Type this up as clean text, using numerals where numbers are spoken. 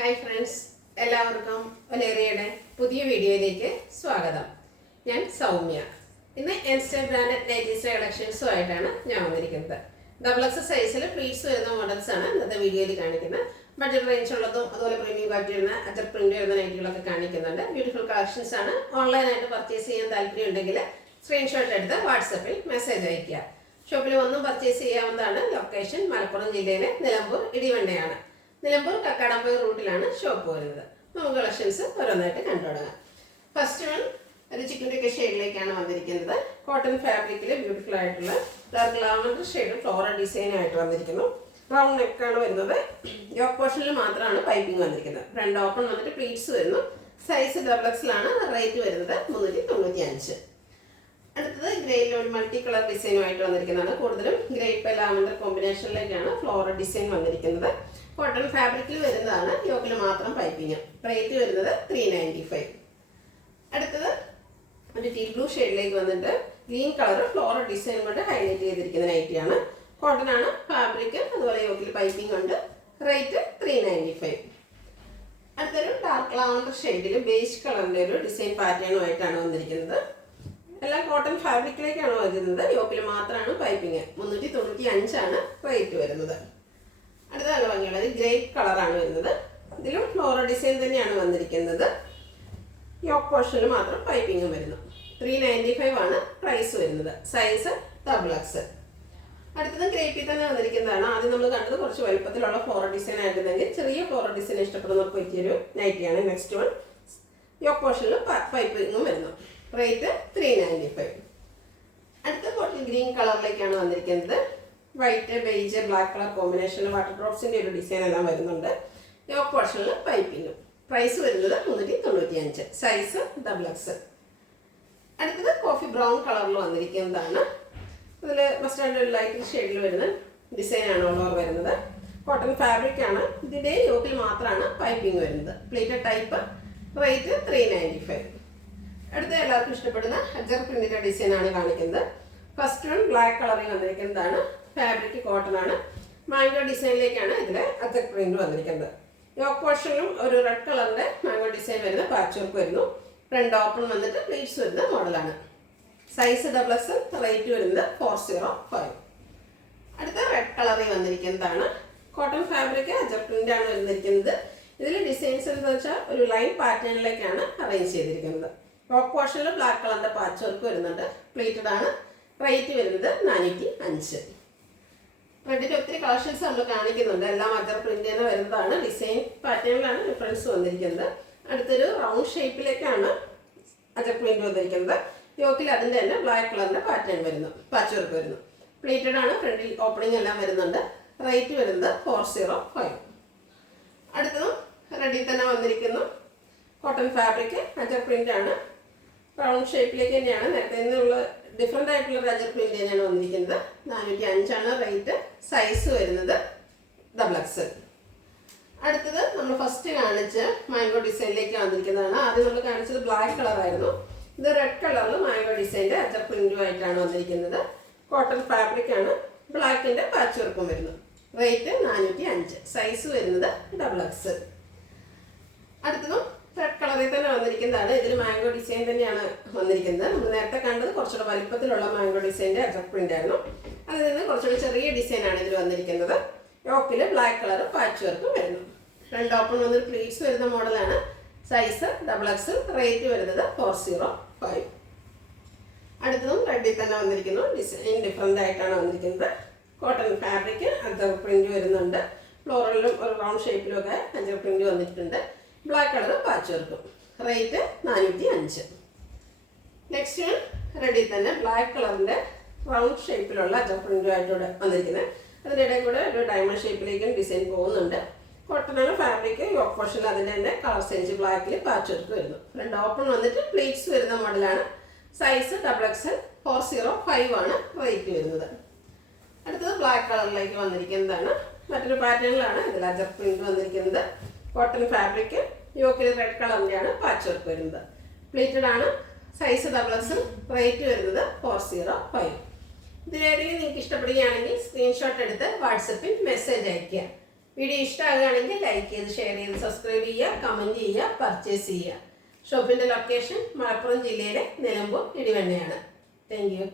Hi friends, എല്ലാവർക്കും ഒലേറിയയുടെ പുതിയ വീഡിയോയിലേക്ക് സ്വാഗതം. ഞാൻ സൗമ്യ. ഇന്ന് എൻസ്റ്റർ ബ്രാൻഡഡ് നൈറ്റീസ് കളക്ഷൻസുമായിട്ടാണ് ഞാൻ വന്നിരിക്കുന്നത്. ഡബിൾ എക്സ് സൈസിൽ പ്ലീറ്റ്സ് വരുന്ന മോഡൽസാണ് ഇന്നത്തെ വീഡിയോയിൽ കാണിക്കുന്നത്. ബഡ്ജറ്റ് റേഞ്ച് ഉള്ളതും അതുപോലെ പ്രീമിയം ക്വാളിറ്റി വരുന്ന അജർ പ്രിന്റ് വരുന്ന നൈറ്റികളൊക്കെ കാണിക്കുന്നുണ്ട്. ബ്യൂട്ടിഫുൾ കളക്ഷൻസ് ആണ്. ഓൺലൈനായിട്ട് പർച്ചേസ് ചെയ്യാൻ താല്പര്യം ഉണ്ടെങ്കിൽ സ്ക്രീൻഷോട്ട് എടുത്ത് വാട്സപ്പിൽ മെസ്സേജ് അയയ്ക്കുക. ഷോപ്പിൽ വന്നും പർച്ചേസ് ചെയ്യാവുന്നതാണ്. ലൊക്കേഷൻ മലപ്പുറം ജില്ലയിലെ നിലമ്പൂർ ഇടിവണ്ണയാണ്. നിലമ്പൂർ കക്കാടംപൊയിൽ റൂട്ടിലാണ് ഷോപ്പ് വരുന്നത്. നമുക്ക് കളക്ഷൻസ് ഓരോന്നായിട്ട് കണ്ടു തുടങ്ങാം. ഫസ്റ്റ് വൺ ഒരു ചിക്കൻ ടിക്ക ഷെയ്ഡിലേക്കാണ് വന്നിരിക്കുന്നത്. കോട്ടൺ ഫാബ്രിക്കിൽ ബ്യൂട്ടിഫുൾ ആയിട്ടുള്ള dark lavender shade floral design ആയിട്ട് വന്നിരിക്കുന്നു. റൗണ്ട് നെക്കാണ് വരുന്നത്. യോക്ക് പോർഷനിൽ മാത്രമാണ് പൈപ്പിംഗ് വന്നിരിക്കുന്നത്. ഫ്രണ്ട് ഓപ്പൺ വന്നിട്ട് പ്ലീറ്റ്സ് വരുന്നു. സൈസ് ഡബിൾ എക്സിലാണ്. റേറ്റ് വരുന്നത് 395. അടുത്തത് ഗ്രേയിൽ ഒരു മൾട്ടി കളർ ഡിസൈനുമായിട്ട് വന്നിരിക്കുന്നതാണ്. കൂടുതലും ഗ്രേപ്പ് ലാവൻഡർ കോമ്പിനേഷനിലേക്കാണ് ഫ്ലോറൽ ഡിസൈൻ വന്നിരിക്കുന്നത്. കോട്ടൺ ഫാബ്രിക്കിൽ വരുന്നതാണ്. യോക്കിൽ മാത്രം പൈപ്പിങ്. റേറ്റ് വരുന്നത് 395. അടുത്തത് ഒരു ടീ ബ്ലൂ ഷെയ്ഡിലേക്ക് വന്നിട്ട് ഗ്രീൻ കളർ ഫ്ലോറൽ ഡിസൈൻ കൊണ്ട് ഹൈലൈറ്റ് ചെയ്തിരിക്കുന്ന നൈറ്റിയാണ്. കോട്ടൺ ആണ് ഫാബ്രിക്. അതുപോലെ യോക്കിൽ പൈപ്പിംഗ് ഉണ്ട്. റേറ്റ് 395. അടുത്തൊരു ഡാർക്ക് ലാവൻഡർ ഷെയ്ഡിൽ ബേജ് കളറിൻ്റെ ഒരു ഡിസൈൻ പാറ്റേണുമായിട്ടാണ് വന്നിരിക്കുന്നത്. എല്ലാം കോട്ടൺ ഫാബ്രിക്കിലേക്കാണ് വരുന്നത്. യോക്കിൽ മാത്രമാണ് പൈപ്പിംഗ്. 395 റേറ്റ് വരുന്നത്. അടുത്ത നല്ല ഭംഗിയുള്ളത് ഗ്രേപ്പ് കളറാണ് വരുന്നത്. ഇതിലും ഫ്ലോറൽ ഡിസൈൻ തന്നെയാണ് വന്നിരിക്കുന്നത്. യോക്ക് പോർഷനിൽ മാത്രം പൈപ്പിംഗും വരുന്നു. 395 പ്രൈസ് വരുന്നത്. Size double X. അടുത്തത് ഗ്രേപ്പിൽ തന്നെ വന്നിരിക്കുന്നതാണ്. ആദ്യം നമ്മൾ കണ്ടത് കുറച്ച് വലുപ്പത്തിലുള്ള ഫ്ലോറൽ ഡിസൈൻ ആയിരുന്നെങ്കിൽ ചെറിയ ഫ്ലോറൽ ഡിസൈൻ ഇഷ്ടപ്പെടുന്നവർക്ക് പറ്റിയൊരു നൈറ്റിയാണ്. നെക്സ്റ്റ് വൺ യോക്ക് പോർഷനിൽ പൈപ്പിംഗും വരുന്നു. റേറ്റ് 395. അടുത്ത ബോട്ടിൽ ഗ്രീൻ കളറിലേക്കാണ് വന്നിരിക്കുന്നത്. വൈറ്റ് ബെയ്ജ് ബ്ലാക്ക് കളർ കോമ്പിനേഷനിൽ വാട്ടർ ഡ്രോപ്സിൻ്റെ ഒരു ഡിസൈൻ എല്ലാം വരുന്നുണ്ട്. യോക്ക് പോർഷനിൽ പൈപ്പിങ്ങും. പ്രൈസ് വരുന്നത് 395. Size double X. അടുത്തത് കോഫി ബ്രൗൺ കളറിൽ വന്നിരിക്കുന്നതാണ്. ഇതിൽ മസ്റ്റാൻഡ് ഒരു ലൈറ്റ് ഷെയ്ഡിൽ വരുന്ന ഡിസൈനാണ് ഓവർ വരുന്നത്. കോട്ടൺ ഫാബ്രിക് ആണ്. ഇതിൻ്റെ യോക്കിൽ മാത്രമാണ് പൈപ്പിംഗ് വരുന്നത്. Plated type. റേറ്റ് 395. അടുത്ത എല്ലാവർക്കും ഇഷ്ടപ്പെടുന്ന അജർ പ്രിന്റിന്റെ ഡിസൈൻ ആണ് കാണിക്കുന്നത്. ഫസ്റ്റ് വൺ ബ്ലാക്ക് കളറിൽ വന്നിരിക്കുന്നതാണ്. ഫാബ്രിക് കോട്ടൺ ആണ്. മാംഗോ ഡിസൈനിലേക്കാണ് ഇതിൽ അജർ പ്രിന്റ് വന്നിരിക്കുന്നത്. യോക്ക് പോർഷനിലും ഒരു റെഡ് കളറിന്റെ മാംഗോ ഡിസൈൻ വരുന്ന പാച്ച് വർക്ക് വരുന്നു. ഫ്രണ്ട് ഓപ്പൺ വന്നിട്ട് പ്ലീറ്റ്സ് വരുന്ന മോഡലാണ്. Size double X. റേറ്റ് വരുന്നത് 405. അടുത്ത റെഡ് കളറിൽ വന്നിരിക്കുന്നതാണ്. കോട്ടൺ ഫാബ്രിക് അജർ പ്രിന്റ് ആണ് വന്നിരിക്കുന്നത്. ഇതിൽ ഡിസൈൻസ് എന്താ വെച്ചാൽ ഒരു ലൈൻ പാറ്റേണിലേക്കാണ് അറേഞ്ച് ചെയ്തിരിക്കുന്നത്. യോക്ക് പോർഷനിൽ ബ്ലാക്ക് കളറിന്റെ പാച്ച് വർക്ക് വരുന്നുണ്ട്. പ്ലേറ്റഡ് ആണ്. റേറ്റ് വരുന്നത് 405. റെഡിൻ്റെ ഒത്തിരി കളക്ഷൻസ് നമ്മൾ കാണിക്കുന്നുണ്ട്. എല്ലാം അജർ പ്രിന്റ് തന്നെ വരുന്നതാണ്. ഡിസൈൻ പാറ്റേണിലാണ് ഡിഫറൻസ് വന്നിരിക്കുന്നത്. അടുത്തൊരു റൗണ്ട് ഷേപ്പിലേക്കാണ് അജർ പ്രിന്റ് വന്നിരിക്കുന്നത്. യോക്കിൽ അതിൻ്റെ തന്നെ ബ്ലാക്ക് കളറിന്റെ പാറ്റേൺ വരുന്നു. പാച്ച് വർക്ക് വരുന്നു. പ്ലേറ്റഡ് ആണ്. ഫ്രണ്ടിൽ ഓപ്പണിംഗ് എല്ലാം വരുന്നുണ്ട്. റേറ്റ് വരുന്നത് 405. അടുത്തതും റെഡിൽ തന്നെ വന്നിരിക്കുന്നു. കോട്ടൺ ഫാബ്രിക് അജർ പ്രിന്റ് ആണ്. റൗണ്ട് ഷേപ്പിലേക്ക് തന്നെയാണ്. നേരത്തെ നിന്നുള്ള ഡിഫറെൻ്റ് ആയിട്ടുള്ള അജർ പ്രിന്റ് തന്നെയാണ് വന്നിരിക്കുന്നത്. 405 റേറ്റ്. സൈസ് വരുന്നത് ഡബിൾ എക്സ്. അടുത്തത് നമ്മൾ ഫസ്റ്റ് കാണിച്ച് മാംഗോ ഡിസൈനിലേക്ക് വന്നിരിക്കുന്നതാണ്. ആദ്യം നമ്മൾ കാണിച്ചത് ബ്ലാക്ക് കളറായിരുന്നു. ഇത് റെഡ് കളറിൽ മാംഗോ ഡിസൈൻ്റെ അജർ പ്രിന്റുമായിട്ടാണ് വന്നിരിക്കുന്നത്. കോട്ടൺ ഫാബ്രിക് ആണ്. ബ്ലാക്കിൻ്റെ പാച്ച് വർക്കും വരുന്നു. റേറ്റ് 405. സൈസ് വരുന്നത് ഡബിൾ എക്സ്. അടുത്തതും റെഡ് കളറിൽ തന്നെ വന്നിരിക്കുന്നതാണ്. ഇതിൽ മാംഗോ ഡിസൈൻ തന്നെയാണ് വന്നിരിക്കുന്നത്. നമ്മൾ നേരത്തെ കണ്ടത് കുറച്ചുകൂടെ വലിപ്പത്തിലുള്ള മാംഗോ ഡിസൈൻ്റെ അജർ പ്രിന്റ് ആയിരുന്നു. അതിൽ നിന്ന് കുറച്ചുകൂടി ചെറിയ ഡിസൈനാണ് ഇതിൽ വന്നിരിക്കുന്നത്. യോക്കിൽ ബ്ലാക്ക് കളർ പാച്ച് വർക്കും വരുന്നു. ഫ്രണ്ട് ഓപ്പൺ വന്നൊരു പ്ലീറ്റ്സ് വരുന്ന മോഡലാണ്. Size double X. റേറ്റ് വരുന്നത് 405. അടുത്തതും റെഡിൽ തന്നെ വന്നിരിക്കുന്നു. ഡിസൈൻ ഡിഫറെൻ്റ് ആയിട്ടാണ് വന്നിരിക്കുന്നത്. കോട്ടൺ ഫാബ്രിക് അജർ പ്രിന്റ് വരുന്നുണ്ട്. ഫ്ലോറലിലും ഒരു റൗണ്ട് ഷേപ്പിലും ഒക്കെ അജർ പ്രിന്റ് വന്നിട്ടുണ്ട്. ബ്ലാക്ക് കളർ പാച്ച് വർക്കും. റേറ്റ് 405. നെക്സ്റ്റ് റെഡി തന്നെ ബ്ലാക്ക് കളറിൻ്റെ റൗണ്ട് ഷേപ്പിലുള്ള അജർ പ്രിന്റുമായിട്ടൂടെ വന്നിരിക്കുന്നത്. അതിൻ്റെ ഇടയിൽ കൂടെ ഒരു ഡയമണ്ട് ഷേപ്പിലേക്കും ഡിസൈൻ പോകുന്നുണ്ട്. കോട്ടനാണ് ഫാബ്രിക്. യോക്ക് പോർഷനിൽ അതിൻ്റെ തന്നെ കളർ ചേഞ്ച് ബ്ലാക്കിൽ പാച്ച് വർക്ക് വരുന്നു. ഫ്രണ്ട് ഓപ്പൺ വന്നിട്ട് പ്ലീറ്റ്സ് വരുന്ന മോഡലാണ്. Size double X. 405 റേറ്റ് വരുന്നത്. അടുത്തത് ബ്ലാക്ക് കളറിലേക്ക് വന്നിരിക്കുന്നതാണ്. മറ്റൊരു പാറ്റേണിലാണ് ഇതിൽ അജർ പ്രിന്റ് വന്നിരിക്കുന്നത്. Cotton fabric. യോക്കിൽ റെഡ് കളറിൻ്റെയാണ് പാച്ച് വർക്ക് വരുന്നത്. പ്ലേറ്റഡ് ആണ്. Size double X. റേറ്റ് വരുന്നത് 405. ഇതിലേതെങ്കിലും നിങ്ങൾക്ക് ഇഷ്ടപ്പെടുകയാണെങ്കിൽ സ്ക്രീൻഷോട്ട് എടുത്ത് വാട്സപ്പിൽ മെസ്സേജ് അയയ്ക്കുക. വീഡിയോ ഇഷ്ടമാകുകയാണെങ്കിൽ ലൈക്ക് ചെയ്ത് ഷെയർ ചെയ്ത് സബ്സ്ക്രൈബ് ചെയ്യുക, കമൻറ്റ് ചെയ്യുക, പർച്ചേസ് ചെയ്യുക. ഷോപ്പിൻ്റെ ലൊക്കേഷൻ മലപ്പുറം ജില്ലയിലെ നിലമ്പൂർ ഇടിവണ്ണയാണ്. Thank you.